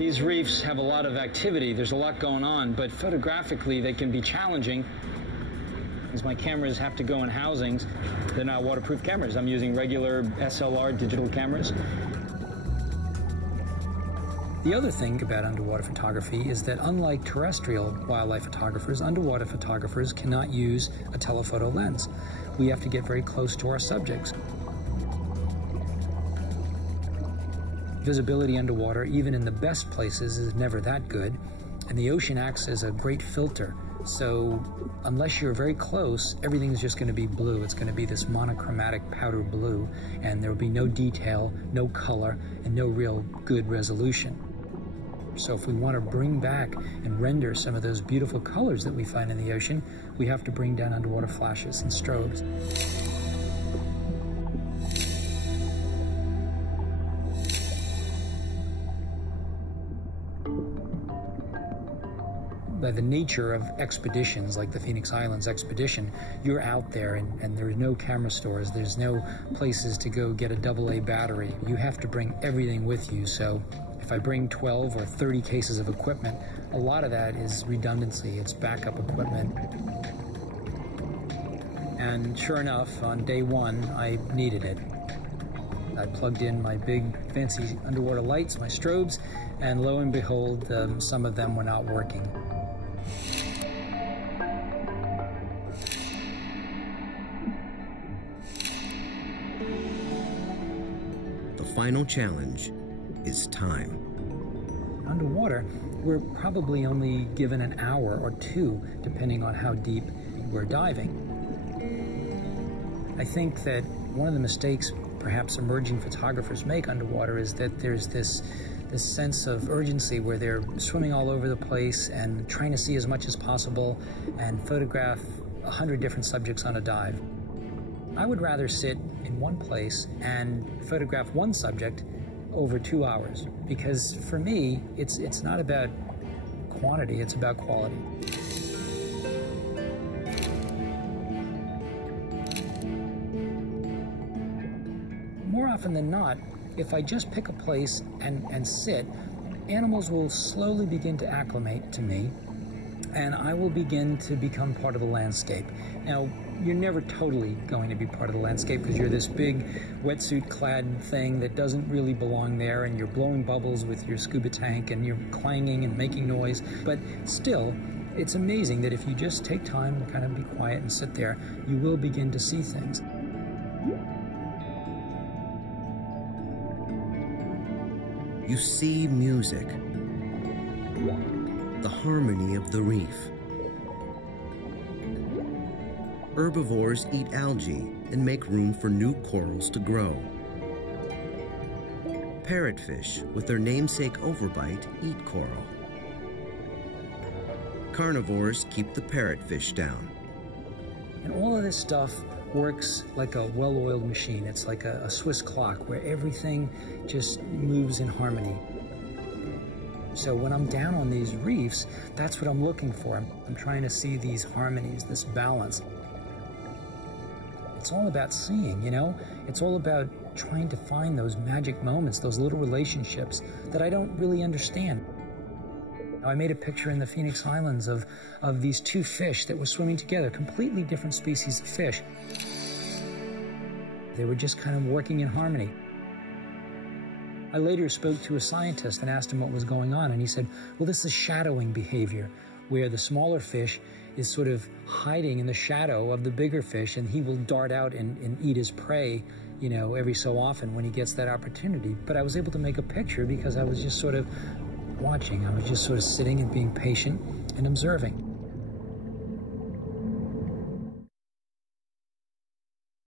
These reefs have a lot of activity, there's a lot going on, but photographically they can be challenging, as my cameras have to go in housings. They're not waterproof cameras. I'm using regular SLR digital cameras. The other thing about underwater photography is that unlike terrestrial wildlife photographers, underwater photographers cannot use a telephoto lens. We have to get very close to our subjects. Visibility underwater, even in the best places, is never that good, and the ocean acts as a great filter. So unless you're very close, everything's just going to be blue. It's going to be this monochromatic powder blue, and there will be no detail, no color, and no real good resolution. So if we want to bring back and render some of those beautiful colors that we find in the ocean, we have to bring down underwater flashes and strobes. By the nature of expeditions like the Phoenix Islands expedition, you're out there and there are no camera stores, there's no places to go get a AA battery. You have to bring everything with you. So if I bring 12 or 30 cases of equipment, a lot of that is redundancy, it's backup equipment. And sure enough, on day one, I needed it. I plugged in my big fancy underwater lights, my strobes, and lo and behold, some of them were not working. The final challenge is time. Underwater, we're probably only given an hour or two, depending on how deep we're diving. I think that one of the mistakes perhaps emerging photographers make underwater is that there's this sense of urgency where they're swimming all over the place and trying to see as much as possible and photograph 100 different subjects on a dive. I would rather sit in one place and photograph one subject over 2 hours, because for me, it's not about quantity, it's about quality. More often than not, if I just pick a place and sit, animals will slowly begin to acclimate to me, and I will begin to become part of the landscape. Now, you're never totally going to be part of the landscape because you're this big wetsuit-clad thing that doesn't really belong there, and you're blowing bubbles with your scuba tank, and you're clanging and making noise. But still, it's amazing that if you just take time and kind of be quiet and sit there, you will begin to see things. You see music, the harmony of the reef. Herbivores eat algae and make room for new corals to grow. Parrotfish, with their namesake overbite, eat coral. Carnivores keep the parrotfish down. And all of this stuff works like a well-oiled machine. It's like a Swiss clock where everything just moves in harmony. So when I'm down on these reefs, that's what I'm looking for. I'm trying to see these harmonies, this balance. It's all about seeing, you know? It's all about trying to find those magic moments, those little relationships that I don't really understand. I made a picture in the Phoenix Islands of these two fish that were swimming together, completely different species of fish. They were just kind of working in harmony. I later spoke to a scientist and asked him what was going on, and he said, well, this is shadowing behavior, where the smaller fish is sort of hiding in the shadow of the bigger fish, and he will dart out and eat his prey, you know, every so often when he gets that opportunity. But I was able to make a picture because I was just sort of watching. I was just sort of sitting and being patient and observing.